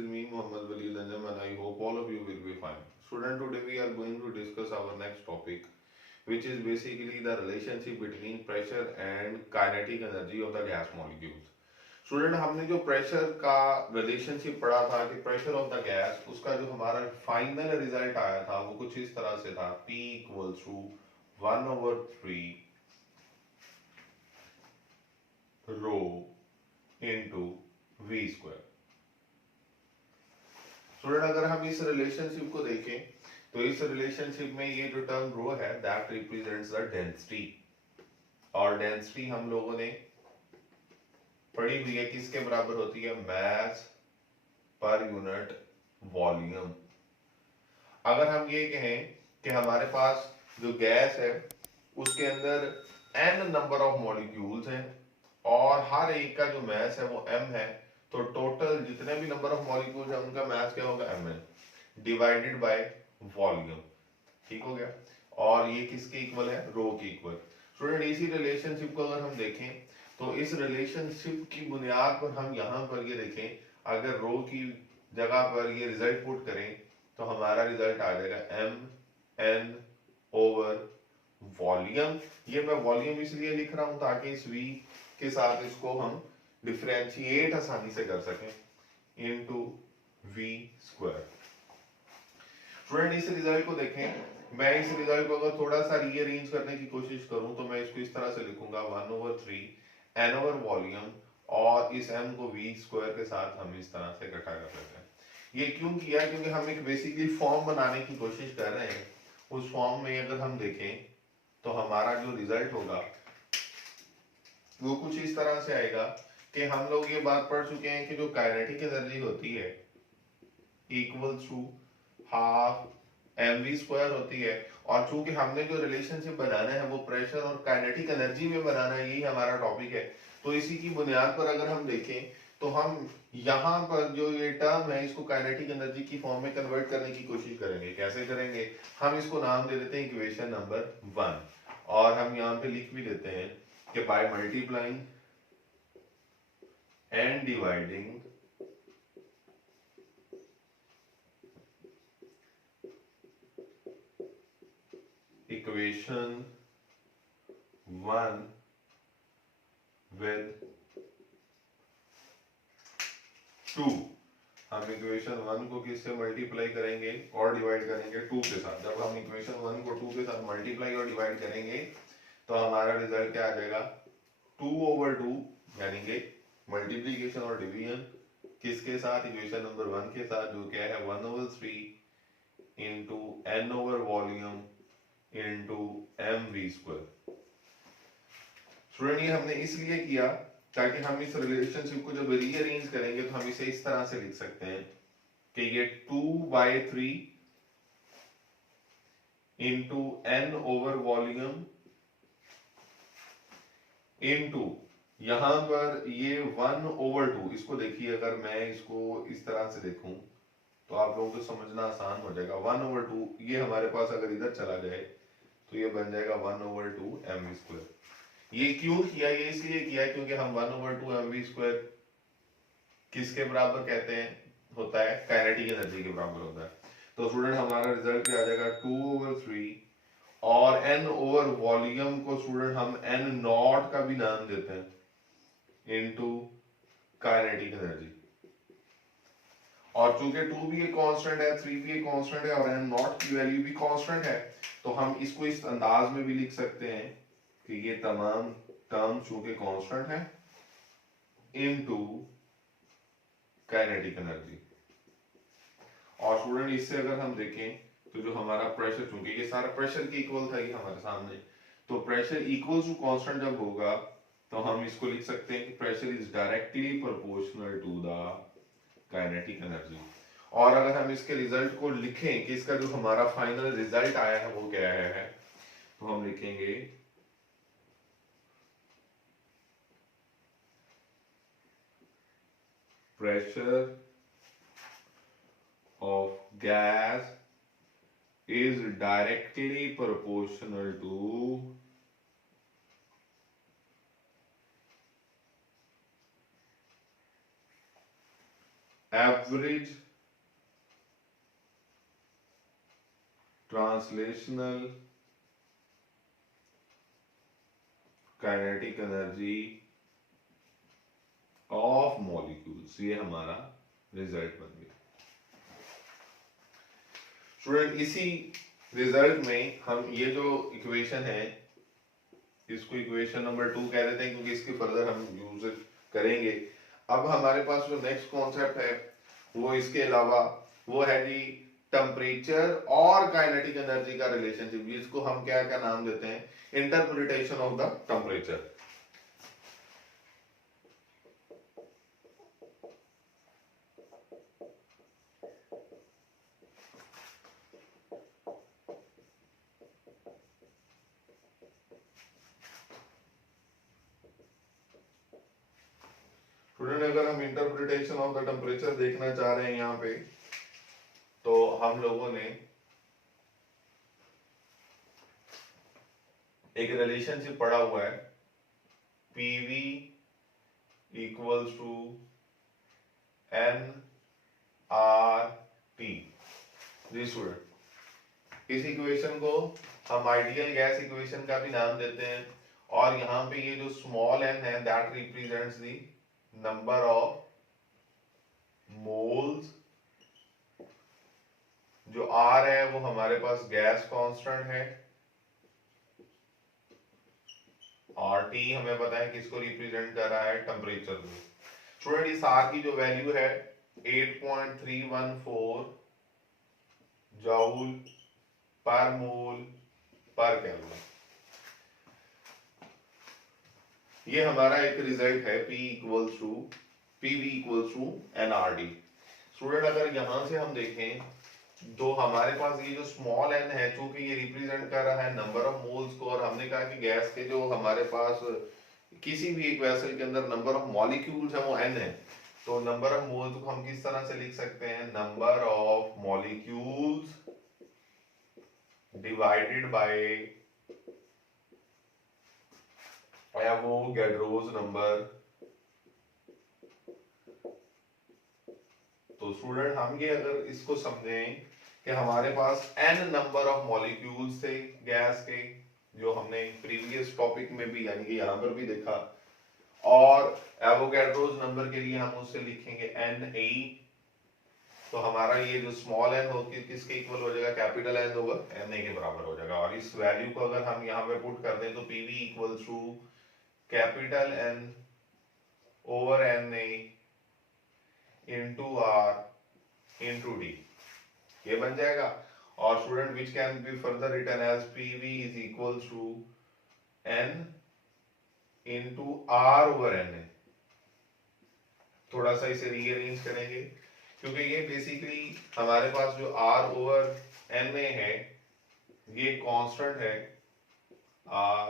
is me, Muhammad Wali Anjam, and I hope all of you will be fine. Student, today we are going to discuss our next topic, which is basically the relationship between pressure and kinetic energy of the gas molecules. Student हमने जो pressure का relationship पढ़ा था कि pressure of the gas उसका जो हमारा final result आया था वो कुछ इस तरह से था P equals to 1/3 rho into V square. Student अगर हम इस रिलेशनशिप को देखें तो इस रिलेशनशिप में ये जो टर्म रो है दैट रिप्रेजेंट्स द डेंसिटी, और डेंसिटी हम लोगों ने पढ़ी हुई है किसके बराबर होती है, मास पर यूनिट वॉल्यूम। अगर हम ये कहें कि हमारे पास जो गैस है उसके अंदर n नंबर ऑफ मॉलिक्यूल्स हैं और हर एक का जो मास है वो m है, तो टोटल जितने भी नंबर ऑफ मॉलिक्यूल्स हैं उनका मास क्या होगा, mn डिवाइडेड बाय वॉल्यूम। ठीक हो गया। और ये किसके इक्वल है, रो के इक्वल। स्टूडेंट इसी रिलेशनशिप को अगर हम देखें तो इस रिलेशनशिप की बुनियाद पर हम यहाँ पर ये देखें, अगर रो की जगह पर ये रिजल्ट पुट करें तो हमारा रिजल्ट आ जाएगा mn ओवर वॉल्यूम। ये मैं वॉल्यूम इसलिए लिख रहा हूं ताकि इस v के साथ इसको हम डिफरेंशिएट आसानी से कर सकें इनटू v स्क्वायर। स्टूडेंट इस रिजल्ट को देखें, मैं इस रिजल्ट को अगर थोड़ा सा रीअरेंज करने की कोशिश करूं तो मैं इसको इस तरह से लिखूंगा 1/3 n ओवर वॉल्यूम, और इस m को v स्क्वायर के साथ हम इस तरह से इकट्ठा कर सकते हैं। ये क्यों किया, क्योंकि हम एक बेसिकली फॉर्म बनाने की कोशिश कर रहे हैं। उस फॉर्म में अगर हम देखें तो हमारा जो रिजल्ट होगा वो कुछ इस तरह से आएगा कि हम लोग ये बात पढ़ चुके हैं कि जो काइनेटिक एनर्जी होती है equals to half mv square होती है, और चूंकि हमने जो रिलेशनशिप बनाना है वो प्रेशर और काइनेटिक एनर्जी में बनाना है, यही हमारा टॉपिक है। तो इसी की बुनियाद पर अगर हम देखें तो हम यहाँ पर जो ये टर्म है इसको काइनेटिक एनर्जी की फॉर्म में कन्वर्ट करने की कोशिश करेंगे। कैसे करेंगे, हम इसको नाम दे देते हैं इक्वेशन नंबर 1, और हम यहाँ पे लिख भी देते हैं कि by multiplying and dividing equation 1 with 2, हम इक्वेशन 1 को किससे मल्टीप्लाई करेंगे और डिवाइड करेंगे 2 के साथ। जब हम इक्वेशन 1 को 2 के साथ मल्टीप्लाई और डिवाइड करेंगे तो हमारा रिजल्ट क्या आ जाएगा, 2/2, यानी कि मल्टीप्लीकेशन और डिवीजन किसके साथ, इक्वेशन नंबर 1 के साथ, जो क्या है 1/3 into n over volume into mv square. Student ये हमने इसलिए किया ताकि हम इस रिलेशनशिप को जब रीअरेंज करेंगे तो हम इसे इस तरह से लिख सकते हैं कि ये 2/3 into n over volume into यहां पर ये 1/2। इसको देखिए, अगर मैं इसको इस तरह से देखूं तो आप लोगों को समझना आसान हो जाएगा। 1/2 ये हमारे पास अगर इधर चला जाए तो ये बन जाएगा 1/2 mv स्क्वायर। ये क्यों किया, ये इसलिए किया क्योंकि हम 1/2 mv स्क्वायर किसके बराबर कहते हैं, होता है काइनेटिक एनर्जी के बराबर होता है। तो स्टूडेंट हमारा रिजल्ट क्या आ जाएगा 2/3, और n ओवर वॉल्यूम को स्टूडेंट हम n नॉट का भी नाम देते हैं इनटू काइनेटिक एनर्जी। और चूंकि 2 भी एक कांस्टेंट है, 3 भी एक कांस्टेंट है, और n नॉट की वैल्यू भी कांस्टेंट है, तो हम इसको इस अंदाज में भी लिख सकते हैं कि ये तमाम टर्म चूंकि कांस्टेंट है इनटू काइनेटिक एनर्जी। और स्टूडेंट इससे अगर हम देखें तो जो हमारा प्रेशर, चूंकि ये सारा प्रेशर के इक्वल था ये हमारे सामने, तो प्रेशर इक्वल टू कांस्टेंट जब होगा तो हम इसको लिख सकते हैं कि pressure is directly proportional to the kinetic energy. और अगर हम इसके रिजल्ट को लिखें कि इसका जो हमारा फाइनल रिजल्ट आया है वो क्या है, तो हम लिखेंगे pressure of gas is directly proportional to average translational kinetic energy of molecules, ये हमारा रिजल्ट बन गया। स्टूडेंट इसी रिजल्ट में हम ये जो इक्वेशन है इसको इक्वेशन नंबर 2 कह देते हैं क्योंकि इसके फर्दर हम यूज करेंगे। अब हमारे पास जो नेक्स्ट कॉन्सेप्ट है वो इसके अलावा वो है जी टेम्परेचर और काइनेटिक एनर्जी का रिलेशनशिप, जिसको हम क्या क्या नाम देते हैं, interpretation of the temperature. Student अगर हम इंटरप्रिटेशन ऑफ द टेम्परेचर देखना चाह रहे हैं यहाँ पे, तो हम लोगों ने एक रिलेशनशिप पढ़ा हुआ है, PV इक्वल्स टू nRT। जी स्टूडेंट इस इक्वेशन को हम आइडियल गैस इक्वेशन का भी नाम देते हैं, और यहाँ पे ये जो स्मॉल n है that represents the number of moles, जो R है वो हमारे पास गैस कांस्टेंट है, RT हमें पता है किसको रिप्रेजेंट कर रहा है, टेम्परेचर को। स्टूडेंट इस R की जो वैल्यू है 8.314 जूल पर मोल पर केल्विन। ये हमारा एक रिजल्ट है P equals to PV equals to nRT। Student अगर यहां से हम देखें तो हमारे पास ये जो स्मॉल n है, चूंकि ये रिप्रेजेंट कर रहा है नंबर ऑफ मोल्स को, और हमने कहा कि गैस के जो हमारे पास किसी भी एक वेसल के अंदर नंबर ऑफ मॉलिक्यूल्स है वो n है, तो नंबर ऑफ मोल्स को हम किस तरह से लिख सकते हैं, number of molecules divided by Avogadro's number. तो स्टूडेंट हम ये अगर इसको समझें कि हमारे पास n नंबर ऑफ मॉलिक्यूल्स थे गैस के, जो हमने प्रीवियस टॉपिक में भी यानी कि यहाँ पर भी देखा, और एवोगैड्रोस नंबर के लिए हम उससे लिखेंगे Na, तो हमारा ये जो स्मॉल n हो किसके इक्वल हो जाएगा, कैपिटल N ओवर Na के बराबर हो जाएगा। और इस वैल्यू को अगर हम यहाँ पे पुट कर दें तो PV equals to capital N over Na into R into D, ये बन जाएगा। और student which can be further written as PV is equals to N into R over Na। थोड़ा सा इसे रीअरेंज करेंगे क्योंकि ये बेसिकली हमारे पास जो R ओवर Na है ये कांस्टेंट है R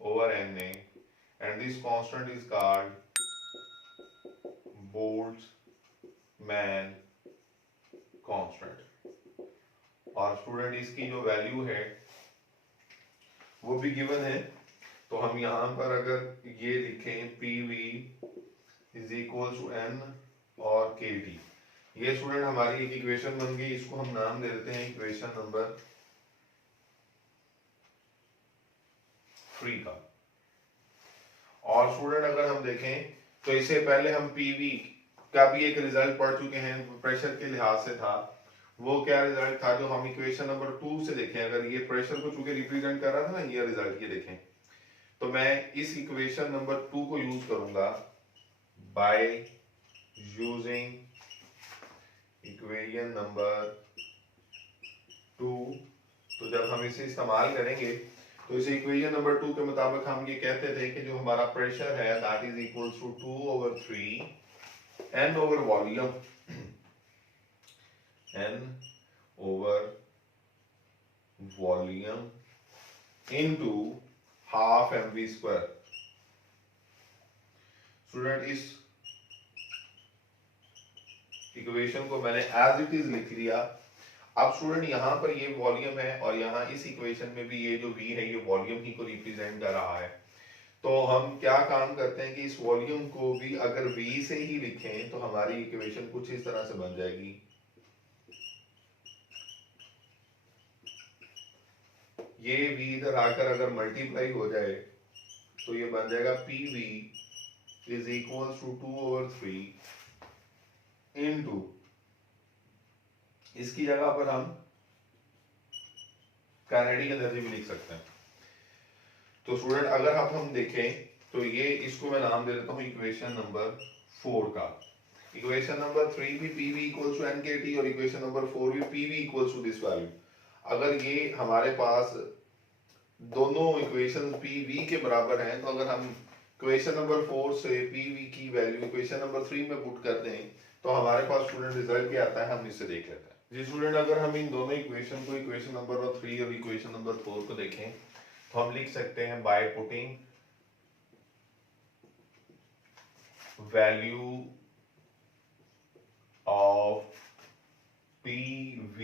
over Na, and this constant is called Boltzmann constant. और स्टूडेंट इसकी जो वैल्यू है वो भी गिवन है, तो हम यहाँ पर अगर ये लिखें PV is equal to N और KT, ये स्टूडेंट हमारी एक इक्वेशन बन गई, इसको हम नाम दे देते हैं इक्वेशन नंबर 3 का। और स्टूडेंट अगर हम देखें तो इससे पहले हम PV का भी एक रिजल्ट पढ़ चुके हैं, प्रेशर के लिहाज से था। वो क्या रिजल्ट था जो हम इक्वेशन नंबर 2 से देखें, अगर ये प्रेशर को चूंकि रिप्रेजेंट कर रहा था ना ये रिजल्ट, ये देखें तो मैं इस इक्वेशन नंबर 2 को यूज करूंगा बाय यूजिंग इक्वेशन नंबर 2। तो जब हम इसे इस्तेमाल करेंगे तो इस इक्वेशन नंबर 2 के मुताबिक हम ये कहते थे कि जो हमारा प्रेशर है that is equals to 2/3 n over volume, n over volume into half mv square. Student इस इक्वेशन को मैंने एज इट इज लिख लिया। अब स्टूडेंट यहाँ पर ये वॉल्यूम है और यहाँ इस इक्वेशन में भी ये जो v है ये वॉल्यूम ही को रिप्रेजेंट कर रहा है। तो हम क्या काम करते हैं कि इस वॉल्यूम को भी अगर V से ही लिखें तो हमारी इक्वेशन कुछ इस तरह से बन जाएगी। ये V इधर आकर अगर मल्टीप्लाई हो जाए तो ये बन जाएगा PV is equal to 2/3 into, इसकी जगह पर हम काइनेटिक एनर्जी भी लिख सकते हैं। तो स्टूडेंट अगर हम देखें तो ये इसको मैं नाम दे देता हूं इक्वेशन नंबर 4 का। इक्वेशन नंबर 3 भी PV इक्वल्स टू NKT और इक्वेशन नंबर 4 भी PV equals to this value. अगर ये हमारे पास दोनों इक्वेशन PV के बराबर हैं तो अगर हम इक्वेशन नंबर 4 से PV की वैल्यू इक्वेशन नंबर 3 में पुट करते हैं तो हमारे पास स्टूडेंट रिजल्ट क्या आता है, हम इससे देख लेते हैं। जी स्टूडेंट, अगर हम इन दोनों इक्वेशन को इक्वेशन नंबर 3 और इक्वेशन नंबर 4 को देखें तो हम लिख सकते हैं by putting value of PV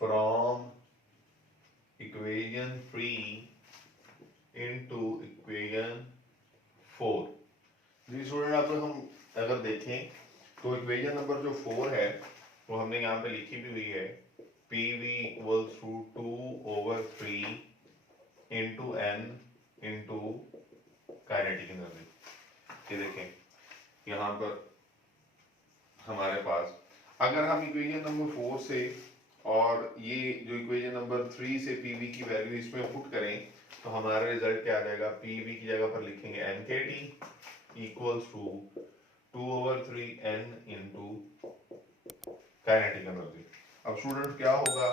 from equation 3 into equation 4। जी स्टूडेंट, अब हम अगर देखें तो इक्वेशन नंबर जो 4 है वो हमने यहाँ पे लिखी भी हुई है, PV equals to 2/3 into N into kinetic energy. ये देखें यहाँ पर हमारे पास अगर हम इक्वेशन नंबर 4 से और ये जो इक्वेशन नंबर 3 से PV की वैल्यू इसमें पुट करें तो हमारा रिजल्ट क्या आ जाएगा, PV की जगह पर लिखेंगे NKT equals to 2/3 N into kinetic energy. अब स्टूडेंट क्या होगा,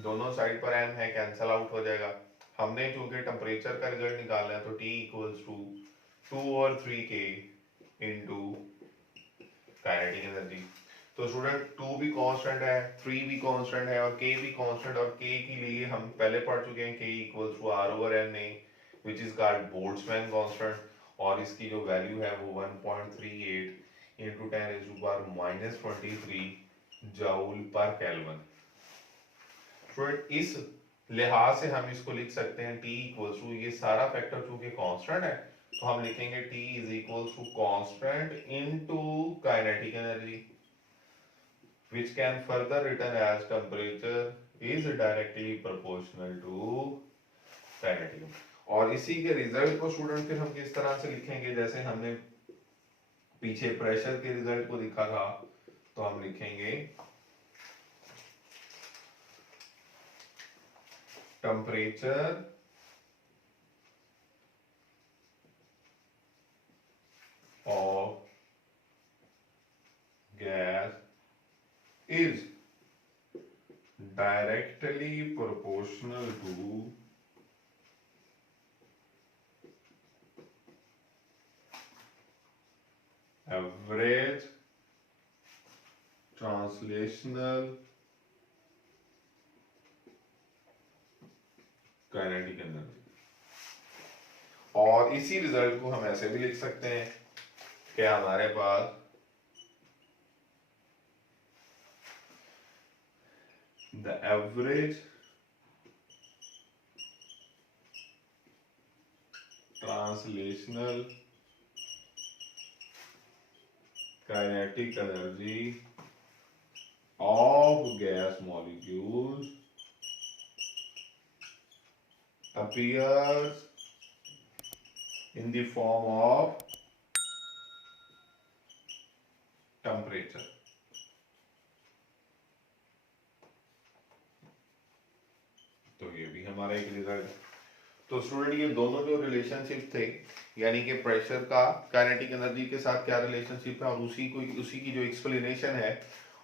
दोनों साइड पर n है, कैंसल आउट हो जाएगा। हमने चूंकि टेम्परेचर का रिजल्ट निकालना है तो T equals to 2/3K into kinetic energy. तो स्टूडेंट 2 भी कांस्टेंट है, 3 भी कांस्टेंट है और K भी कांस्टेंट, और K के लिए हम पहले पढ़ चुके हैं K equals to R/NA which is called Boltzmann constant, और इसकी जो वैल्यू है वो 1.38 into 10⁻⁻³ joule per kelvin. Student इस लिहाज से हम इसको लिख सकते हैं T इक्वल्स टू, ये सारा फैक्टर चूंकि कांस्टेंट है तो हम लिखेंगे T is equals to constant into kinetic energy which can further written as temperature is directly proportional to kinetic। और इसी के रिजल्ट को स्टूडेंट फिर हम किस तरह से लिखेंगे, जैसे हमने पीछे प्रेशर के रिजल्ट को लिखा था तो हम लिखेंगे temperature of gas is directly proportional to average translational kinetic energy। और इसी रिजल्ट को हम ऐसे भी लिख सकते हैं कि हमारे पास the average translational kinetic energy of gas molecules appears in the form of temperature। तो ये भी हमारा एक रिजल्ट है। तो स्टूडेंट ये दोनों जो रिलेशनशिप थे, यानी कि प्रेशर का काइनेटिक एनर्जी के साथ क्या रिलेशनशिप है और उसी की जो एक्सप्लेनेशन है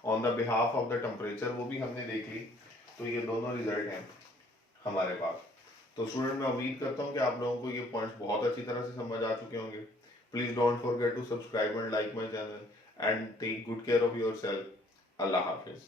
on the behalf of the temperature वो भी हमने देख ली। तो ये दोनों रिजल्ट हैं हमारे पास। तो स्टूडेंट मैं उम्मीद करता हूँ कि आप लोगों को ये पॉइंट्स बहुत अच्छी तरह से समझ आ चुके होंगे। Please don't forget to subscribe and like my channel and take good care of your self. अल्लाह हाफिज।